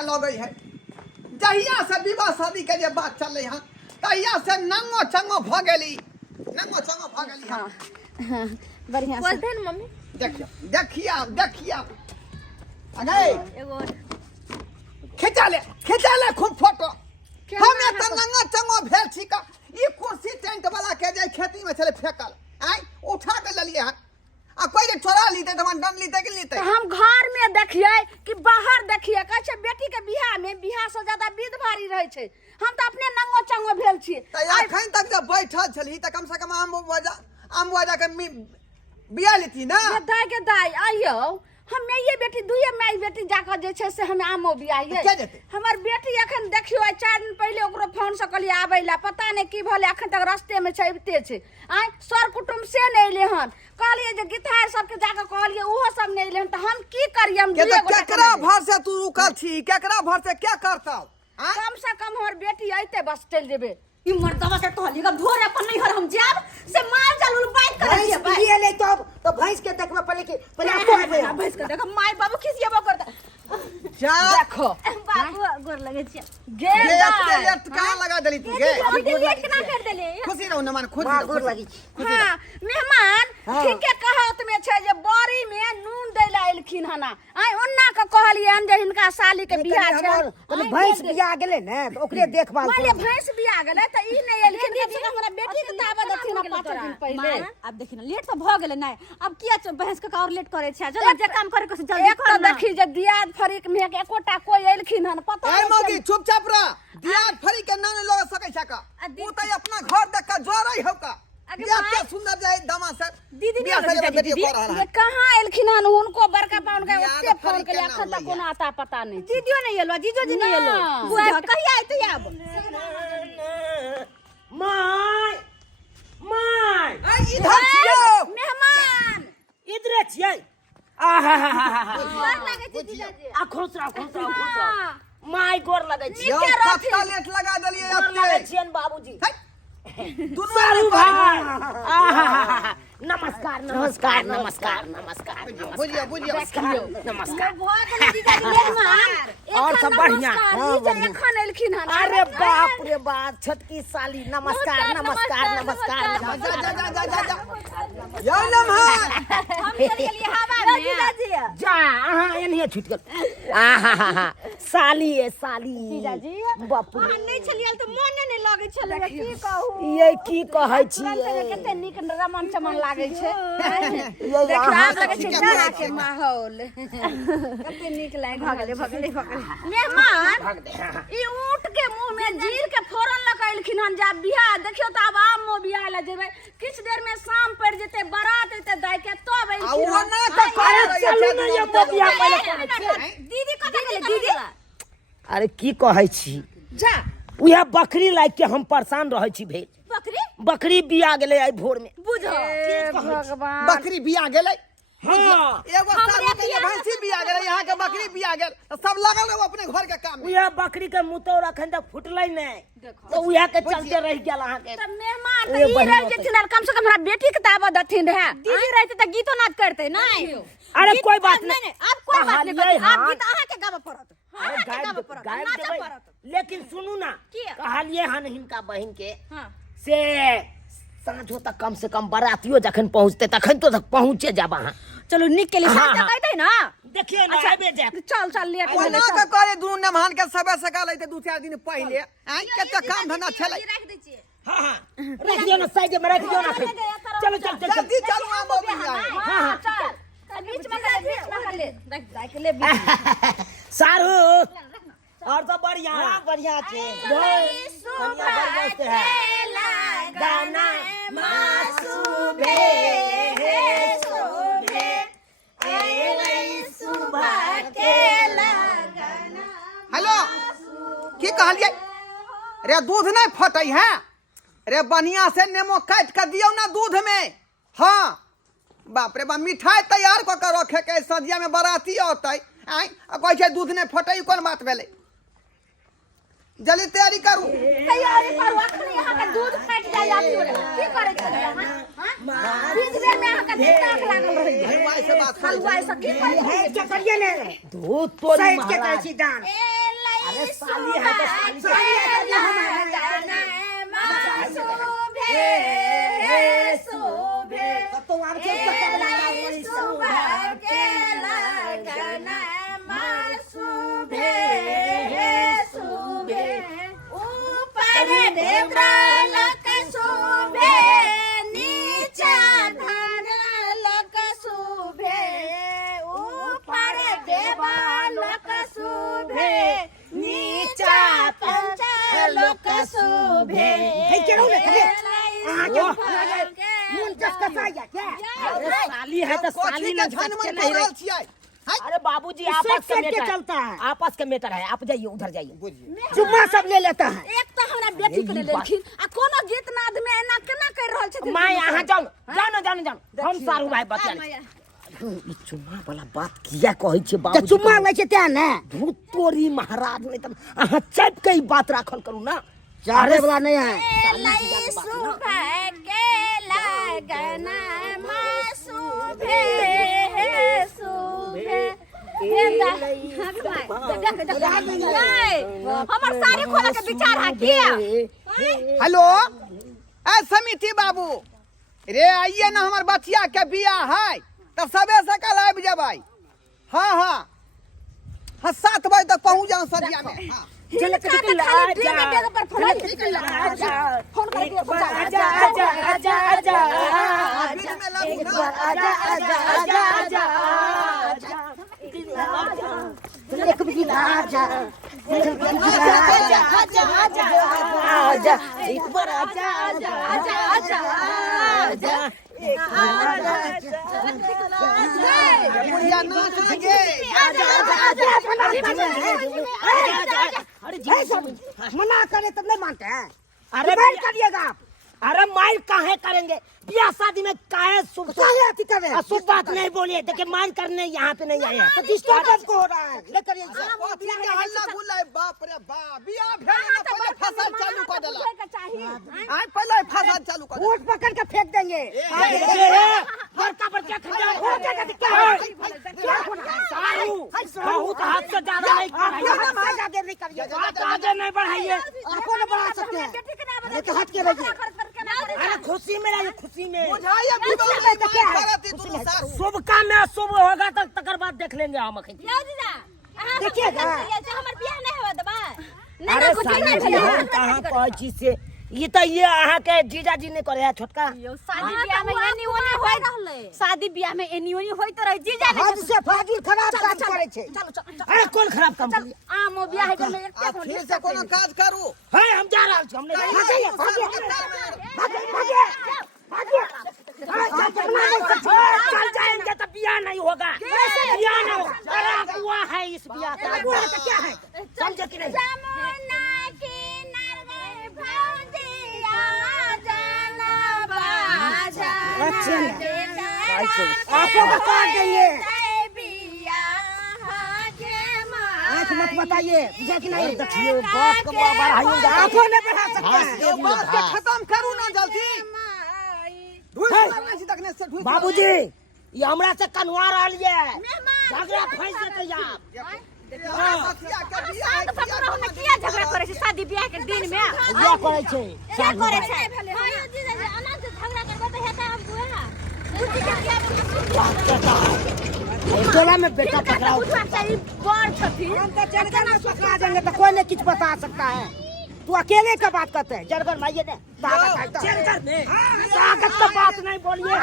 बुझा लगे है जहिया से विवाह शादी के जे बात चले हां तहिया से नंगो चंगो भ गेली हां बढ़िया से बोलते न मम्मी देखिया अरे एगो खिंचा ले खूब फोटो हम त नंगा चंगो भेल छी का ई कुर्सी टेंट वाला के जे खेती में चले फेकल आई उठा के ललिए हां आ कोई जे चोरा लीते त मन डन लीते कि लीते हम घर में देखिए कि बाहर देखिए कह छे बेटी के बियाह से ज्यादा विध भारी रहे छे हम त अपने नंगो चंगो भेल छी त अखन तक जब बैठल छली त कम से कम आम वजह के बियाह लेती ना के दाई आइयो हम ये बेटी दुए माई बेटी जाकर जे छे से हम आमो बियाहिए हमर बेटी अखन देखियो 4 दिन पहले ओकरो फोन से कहली आबैला पता नहीं की भले अखन तक रास्ते में छबते छे आइ सर कुटुंब से नहीं ले हन कहलिए जे गिठार सब के जाकर कहलिए ओहो सब नहीं ले त हम की करिए हम केकरा भर से तू रुकल छी केकरा भर से क्या करता कम से कम हमर बेटी आइते बस चल जेबे ई मर्दवा के कहली ग भोर अपन नहीं हर हम जाब से मार चल बात करे छिए भाई ये ले तो भैंस के देखबे पहले कि पहले आपको है भैंस के देख माय बाबू खिसियाबो करता जा देखो बाबू गोर लगे छिए गे लेट कहां लगा देली तू गे अभी लेट केना कर देले खुशी रहू न मान खुशी गोर लगी हां मेहमान ठीक है कहत में छै जे बड़ी में नून दैला एलखिन हना आई ओन्ना के कहलिए हम जे हिनका साली के बियाह छै तो भैंस बियाह गेले ने तो ओकरे देखभाल माले भैंस बियाह गेले त ई नहीं एलखिन जे हमरा बेटी के दावा दथिन 5 दिन पहले अब देखिन लेट तो भ गेले नै अब किया भैंस के और लेट करे छै जल्दी जे काम करे के जल्दी कर देखी जे दियाद फरीक में के एकोटा कोई एलखिन हन पता ए मौगी चुपचाप रह दियाद फरीक के नाम लगा सकै छ का उ त अपना घर देख के जोरै हो का क्या क्या सुंदर जाए दमा से दीदी बेटी को रहा है कहां एलखिन हन उनको बड़का पाउन के ओते फोन के अखन तक कोनो आता पता नहीं दीदियो नहीं एलो जीजो जी नहीं एलो बुझा कहिया आइते अब माय इधर छियो मेहमान इधर छियै आहा गोर लगे छी जीजाजी आ खुश रहो माय गोर लगे छी कत्ता लेट लगा देलिए गोर लगे छियन बाबूजी दुनू भाई नमस्कार बुझियो नमस्कार बहुत जीजाजी मेहमान और सब बढ़िया एखन एलखिन हन अरे बाप रे बाप छोटकी साली नमस्कार या नमस्कार हम चल गेलिए हवा में जीजाजी जा अहाँ एनहिए छूट गेल आहा साली जीजाजी बाप हम नहीं छलियल त मोने नहीं लागे छले की कहू ये की कहै छी कते निक रमन चमन लागे छै देखो आब लगे छै जाना के माहौल कते निक लाग भगले मेहमान ई ऊंट के मुंह में जीर के फोरन लगाइलखिन हन जा बियाह देखियो त अब आम मो बियाह ले जेबै किछ देर में शाम पड़ जेते बारात एते दाई के तब एलखिन आ ना त करे चलू न ये बियाह पहले दीदी कते गेले दीदी अरे की कहै छी जा उहे बकरी लाग के हम परेशान रहै छी भेल बकरी बिया गेले आई भोर में बुझो भगवान बकरी बिया गेलै हां एगो साल के भैंसी बिया गेलै यहां के बकरी बिया गेल सब लागल रहो अपने घर के काम में उहे बकरी के मुतौर अखन तक फुटलै नै तो उहे के चलते रह गेल अहाँ के त मेहमान त ई रह जेथिन कम से कम हमरा बेटी के दावा दथिन है दीदी रहते त गीतो नाच करते नहीं अरे कोई बात नहीं अब कोई बात नहीं आप गीत अहाँ के गावे पड़त लेकिन सुनू ना कहलिए हन हिनका बहिन के हां से साँझो तक कम से कम बरातियो जखन पहुंचते तखन तो तक पहुंचे जाब अहाँ चलो निक के लिए साथ कहते ना देखिए ना आबे जा चल लेट ओना के करे दू नमहान के सबे सका लेते 2-4 दिन पहले आई कते काम धंधा छले रख दै छियै हां रख दियो ना साइड में रख दियो ना चलो जल्दी चलो आम बिया हां चल बीच में कर ले देख ले बीच सारू और सब बढ़िया छे गाना मासुबे शोभे एलै सुबह के लगना। हेलो की कहलिए रे दूध नहीं फटै है रे बढ़िया से नेमो काट के दियो ना दूध में हाँ बाप रे बा मिठाई तैयार क के रखे के सदिया में बराती होतै आई कहै छै दूध नहीं फटै कोन बात भेलै जल्दी तैयारी करू अखनी यहां के दूध फट जाय की करे छलिए हां बीच में यहां के दिक्कत लागल रही हलवाई से बात हलवाई से की करे है क्या करिए ने दूध तो सहित के कहै छी दान ए अरे साली है तो साली साली है तो साली ना झन झटके मन नहीं पड़ल रही। छियै। अरे बाबूजी आपस का मैटर चलता है, आपस का मैटर है, आप जाइए उधर जाइए। जुम्मा सब ले लेता है। एक तो हमरा बेटी के ले लेलखिन आ कोनो गीत नाद में एना केना कर रहल छथिन। माँ यहाँ जाओ जाओ हम सारू भाई बता चुम्मा वाला बात किया कहै छे बाबू चुम्मा ले छै तें ने भूत तोरी महाराज नहीं तब अहाँ चाप के ही बात राखल करू ना। चारे वाला नहीं है। हमर साड़ी खोले के विचार है किया? हेलो ए समिति बाबू रे आइए ना हमार बचिया के बियाह है तब सबे सकल आबि जेबै। हाँ हाँ हाँ 7 बजे तक पहुँच जाओ सरिया में। हाँ। चल खाली दिन में डेग पर फोन बीच में लगू ना। बुढ़िया नाच लगे। मना करे तब नहीं मानते हैं। अरे बैठ करिएगा आप। अरे माइल काहे करेंगे, ब्याह शादी में काहे शुभ शुभ बात नहीं बोलिए। देखिए माइल करने यहाँ पे नहीं आए हैं तो डिस्टर्बेंस को हो रहा है। लेकर ये कथी के हल्ला गुल्ला है, बाप रे बाप बियाह भेल ना पहले फसल चालू कर देला। आइ पहले फसल चालू कर ऊँट पकड़ के फेंक देंगे। बड़का बड़का बहुत हाथ से ज्यादा नहीं आगे नहीं बढ़ाइए। आपको न बढ़ा सकते हैं। लेकिन हट के रहिए। अरे खुशी में रहिए, खुशी में। बुझाइए विवाह में क्या करती दोनों सारू। शुभ काम में शुभ होगा तक तकर बाद देख लेंगे हम अखन। देखिएगा। हमर बियाह नहीं होत बा। अरे साली जी हम कहाँ कोई चीज से ये तो ये अहाँ के जीजा जी ने करे है छोटका। शादी बियाह में एनी ओनी होय रहले। शादी बियाह में एनी ओनी होइत रहे जीजा हद से फाजिल खराब काम करे छे। अरे कौन खराब काम किया? आम बियाह में एक आ फिर से कोनो काज करू। है हम जा रहा हूँ। हमने चल जाएंगे तो बियाह नहीं होगा। बियाह नहीं होगा। अरे हुआ है इस बियाह का क्या है समझे कि नहीं? आपको बता देंगे। आँख मत बताइए। मुझे कि नहीं देखिए बाप का बढ़ाइएगा। आँखों ने बढ़ा सकता है। ये बात के खत्म करू ना जल्दी। ढूंढ करने से तकने से ढूंढ। बाबूजी ये हमरा से कन्वा रही है। झगड़ा फंस जेते आप। बचिया के बियाह है, किया झगड़ा करे छै शादी बियाह के दिन में? ये करे छे क्या करे छै? हां जीजा जी अनंत झगड़ा करबे त हेता हम बुआ। बुद्धि के क्या टोला में बेटा पकड़ा बुझवा चाहिए बड़ छथिन। हम तो जलकर पकड़ा देंगे तो कोई नहीं कुछ बता सकता है। तू अकेले का बात करते हैं। जलकर माइये ने जलकर में ताकत का बात नहीं बोलिए।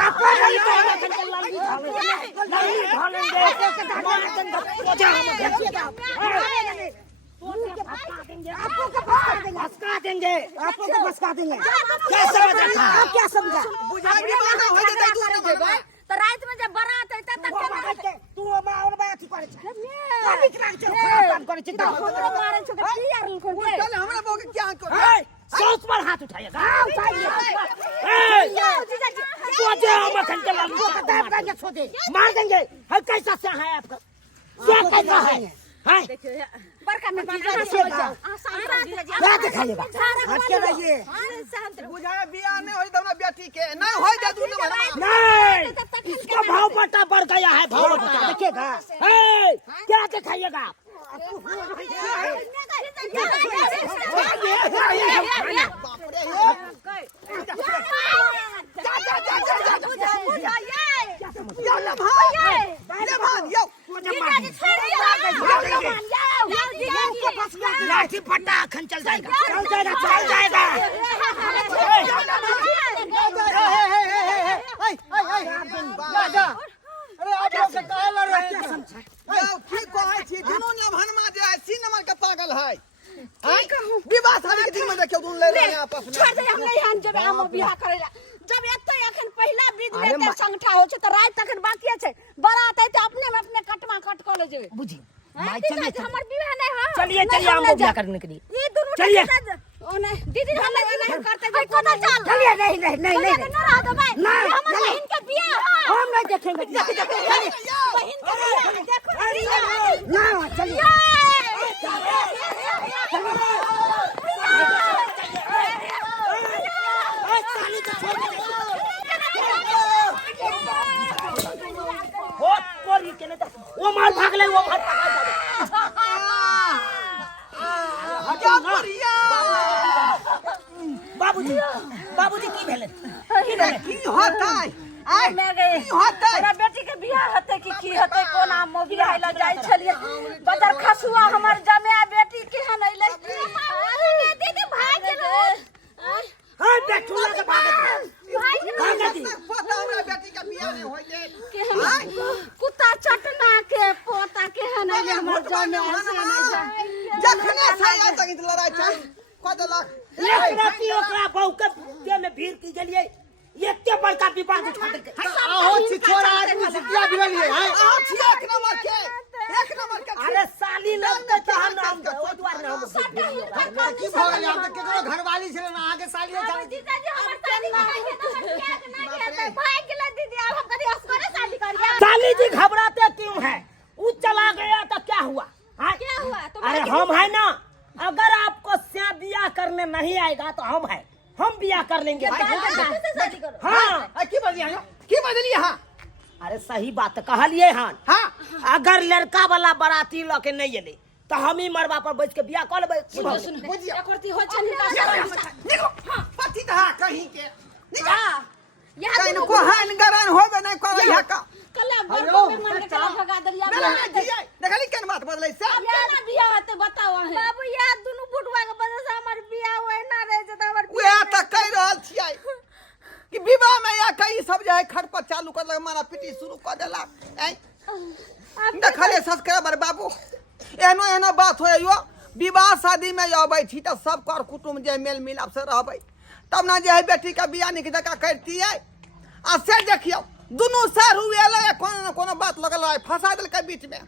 फंसका देंगे। आपको तो फंसका देंगे। क्या समझ आप क्या समझा? बुझाइए ना हो जाए दूर ना जेबा। तो रात में जब बारात है तब तू मार बात ही करे छे। कभी करा के खराब काम करे छे। मारे छै त की यार लोग के? चल हमरा बोल के क्या कर। सोच पर हाथ उठाइएगा। जीजा जी तो जे हम अखन के लाल मार देंगे। है कैसा से है आपका? क्या कैसा है? हैं? बड़का में जीजा जी देखिएगा। क्या दिखाइएगा? हट के रहिए। बुझाए बियाह नहीं होई त हमरा बेटी के नहीं होई दे दूर ना भरमा। नहीं, इसका भाव बटा बढ़ गया है। भाव बटा देखिएगा। है क्या दिखाइएगा? लाठी फटा खन चल जाएगा चल जाएगा अरे आप लोग से काहे लड़ रहे हैं? ठीक कहै छी दुनू नभनमा जे है सी नंबर के पागल है विवाह शादी के दिन में देखियो दुनू ले रहे हैं आपस में छोड़ दे हम नहीं हन जब हम बियाह करेला जब एते एखन पहिला बीज लेते संगठा हो छै त रात तक बाकी छै बारात है त अपने में अपने कटवा कट क ले जेबे बुझी हमर विवाह नहीं हो चलिए हम लोग बियाह करने के लिए ये दोनों चलिए। ओ नहीं दीदी हम नहीं करते जे कोना चल चलिए नहीं ना रह दो भाई ना, हमर बहन के बियाह है हम नहीं देखेंगे बहन के बियाह देखो ना चलिए हो कोरी के नहीं वो मार भाग ले वो मार बाबूजी की भेले की होता है आय मैं गई की होता है मेरा बेटी के बियाह हते की हते कोना मो बियाह ला जाय छलिए बदर खसुआ हमर जमे बेटी केहन अइले दीदी भाई के हां बैठू लगे भागत पता हमरा बेटी का बियाह नहीं होइले केहन कुत्ता चटना के पोता केहन अइले हमर जमे जखने साया तक लड़ाई चल कद लाख एक राती ओकरा बहु के दे में भीड़ की गेलिए एते बड़का विवाद उठा के आहो छिछोरा आदमी से क्या बिगड़िए हैं आहो छी एक नंबर के अरे साली लगते त हम नाम ओ द्वार नाम की भ गेल हम त केकरो घरवाली छले ना आगे साली था जीजाजी हमर शादी ना भाई के ला दीदी अब हम कभी असगरे शादी करिए साली जी घबराते क्यों है वो चला गया तो क्या हुआ क्या हुआ तो अरे हम है ना अगर आपको स्या बियाह करने नहीं आएगा तो हम बियाह कर लेंगे शादी करो हाँ की बदली हां अरे सही बात कहलिए हां हां अगर लड़का वाला बाराती लके नहीं एले तो हम ही मरबा पर बैठ के बियाह कर लेबै बुझियो एकरती हो छ निकाल पति था कहीं के हां यहां कहीं को हान गरन होबे नहीं करे है का कल्ला बड़को में मार के चला भगा दरिया देखली केन बात बदलै से अब केना बियाह होते बताओ है बाबू या दुनु बुढ़वा के वजह से हमर बियाह होय ना रहे जे त हमर वे त कह रहल छियै कि विवाह में या कई सब जे है खटपट चालू कर लगे मारा पीटी शुरू कर देला देखले सब्सक्राइबर बाबू एनो बात होय यो विवाह शादी में अबै छी त सब कर कुटुंब जे मेल मिलाप से रहबै तब ना जे है बेटी का बियाह निक जका करती है आ से देखियो दुनु सर हुए कोनो न कोनो बात लगल है फंसा देल के बीच में